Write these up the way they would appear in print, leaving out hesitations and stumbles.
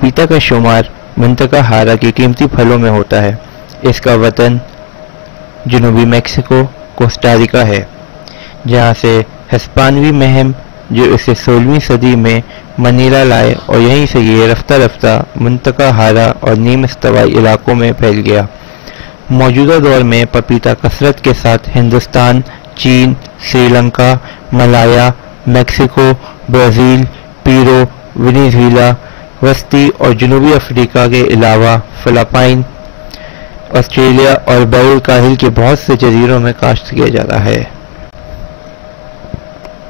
पपीता का शुमार मंतका हारा के कीमती फलों में होता है। इसका वतन जनूबी मैक्सिको कोस्टारिका है, जहाँ से हिस्पानवी मुहिम जो इसे 16वीं सदी में मनीला लाए और यहीं से ये रफ्ता रफ्ता मंतका हारा और नीम इस्तवाई इलाकों में फैल गया। मौजूदा दौर में पपीता कसरत के साथ हिंदुस्तान, चीन, Sri Lanka, Malaya, Mexico, Brazil, Peru, Venezuela, वस्ती और जनूबी अफ्रीका के अलावा फिलिपाइन, ऑस्ट्रेलिया और बैरुल काहिल के बहुत से जजीरों में काश्त किया जाता है।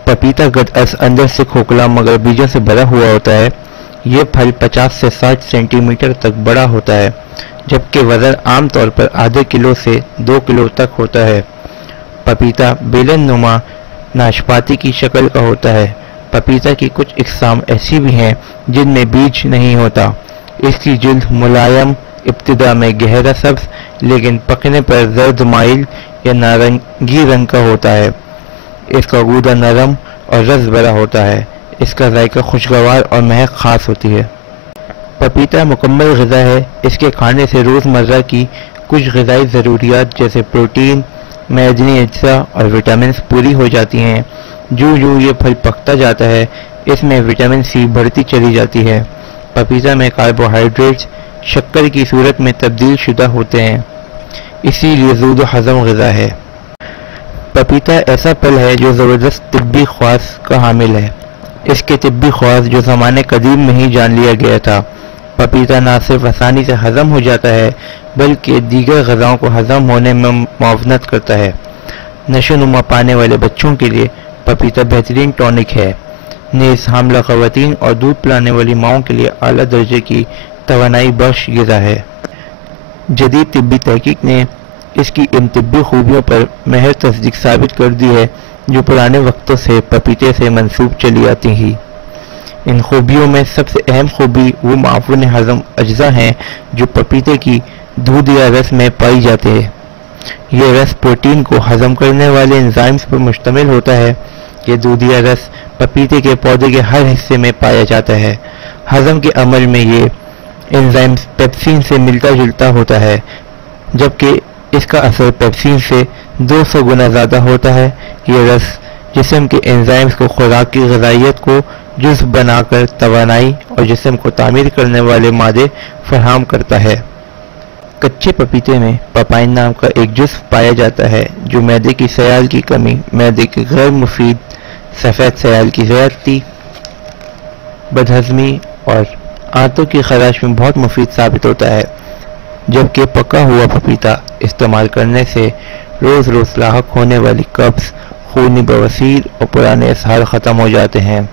पपीता गदअज़ अंदर से खोखला मगर बीजों से भरा हुआ होता है। ये फल 50 से 60 सेंटीमीटर तक बड़ा होता है, जबकि वज़न आमतौर पर आधे किलो से 2 किलो तक होता है। पपीता बेलन नुमा नाशपाती की शक्ल का होता है। पपीता की कुछ इक़साम ऐसी भी हैं जिनमें बीज नहीं होता। इसकी जिल्द मुलायम, इब्तिदा में गहरा सब्ज, लेकिन पकने पर जर्द माइल या नारंगी रंग का होता है। इसका गूदा नरम और रस भरा होता है। इसका जायका खुशगवार और महक खास होती है। पपीता मुकम्मल ग़िज़ा है। इसके खाने से रोज़मर्रा की कुछ ग़िज़ाई ज़रूरियात जैसे प्रोटीन, मैदनी अज्जा और विटामिन पूरी हो जाती हैं। जो ये फल पकता जाता है, इसमें विटामिन सी बढ़ती चली जाती है। पपीता में कार्बोहाइड्रेट्स शक्कर की सूरत में तब्दील शुदा होते हैं, इसीलिए ज़ूद हज़म ग़िज़ा है। पपीता ऐसा फल है जो ज़बरदस्त तिब्बी ख़वास का हामिल है। इसके तिब्बी ख़वास जो ज़माने कदीम में ही जान लिया गया था। पपीता न सिर्फ आसानी से हज़म हो जाता है, बल्कि दीगर ग़िज़ाओं को हज़म होने में मुआवनत करता है। नशोनुमा पाने वाले बच्चों के लिए पपीता बेहतरीन टॉनिक है। नेज़ हामला ख़वातीन और दूध पिलाने वाली माओं के लिए आला दर्जे की तवानाई बख्श ग़िज़ा है। जदीद तिब्बी तहकीक ने इसकी इन तिब्बी खूबियों पर महज तस्दीक साबित कर दी है जो पुराने वक्तों से पपीते से मंसूब चली आती ही। इन खूबियों में सबसे अहम खूबी वो माफ़ून हज़म अज्जा हैं जो पपीते की दूध या रस में पाई जाते हैं। ये रस प्रोटीन को हज़म करने वाले एंजाइम्स पर मुश्तमिल होता है। ये दूध या रस पपीते के पौधे के हर हिस्से में पाया जाता है। हज़म के अमल में ये एंजाइम्स पेप्सिन से मिलता जुलता होता है, जबकि इसका असर पेप्सिन से 200 गुना ज़्यादा होता है। ये रस जिस्म के एंजाइम्स को खुराक की ग़िज़ाइयत को जुज़्व बनाकर तवानाई और जिस्म को तामीर करने वाले मादे फराहम करता है। कच्चे पपीते में पपाइन नाम का एक जुज़्व पाया जाता है जो मैदे की सयाल की कमी, मैदे के गैर मुफीद सफ़ेद सयाल की ज़्यादती, बदहज़मी और आंतों की खराश में बहुत मुफीद साबित होता है। जबकि पका हुआ पपीता इस्तेमाल करने से रोज़ रोज़ लाहक होने वाली कब्ज़, खूनी बवासीर और पुराने असहार ख़त्म हो जाते हैं।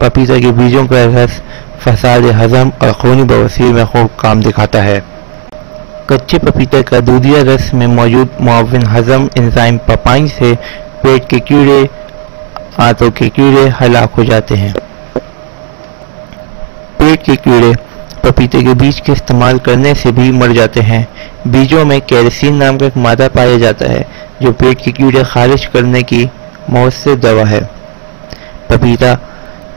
पपीता के बीजों का रस फसाद हज़म और खूनी बवासीर में खूब काम दिखाता है। कच्चे पपीते का दूधिया रस में मौजूद मुआविन हज़म एंजाइम पपाइन से पेट के कीड़े, आंतों के कीड़े हलाक हो जाते हैं। पेट के कीड़े पपीते के बीज के इस्तेमाल करने से भी मर जाते हैं। बीजों में कैल्सिन नाम का एक मादा पाया जाता है जो पेट के कीड़े खारिज करने की मौसर दवा है। पपीता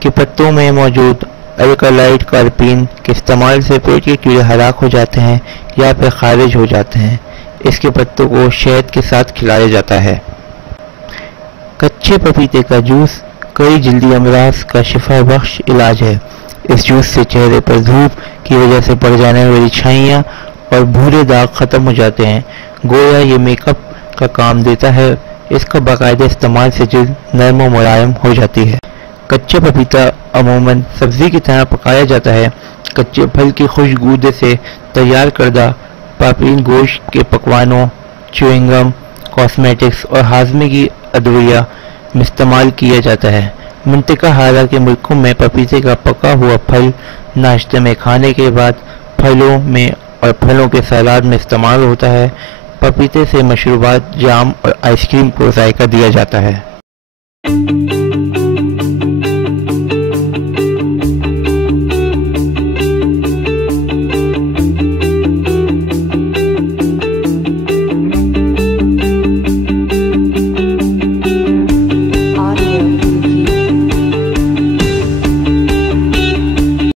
के पत्तों में मौजूद अल्कलाइड कार्पिन के इस्तेमाल से पेट के कीड़े हलाक हो जाते हैं या फिर खारिज हो जाते हैं। इसके पत्तों को शहद के साथ खिलाया जाता है। कच्चे पपीते का जूस कई जल्दी अमराज का शिफा बख्श इलाज है। इस जूस से चेहरे पर धूप की वजह से पड़ जाने वाली छाइयाँ और भूरे दाग ख़त्म हो जाते हैं। गोया ये मेकअप का काम देता है। इसका बाकायदा इस्तेमाल से जल्द नरम और मुलायम हो जाती है। कच्चे पपीता अमूमन सब्ज़ी की तरह पकाया जाता है। कच्चे फल की खुश गूदे से तैयार करदा पापीन गोश्त के पकवानों, च्युइंगम, कॉस्मेटिक्स और हाजमे की अदविया में इस्तेमाल किया जाता है। मंतका हारा के मुल्कों में पपीते का पका हुआ फल नाश्ते में खाने के बाद फलों में और फलों के सलाद में इस्तेमाल होता है। पपीते से मशरूबात, जाम और आइसक्रीम को जायका दिया जाता है।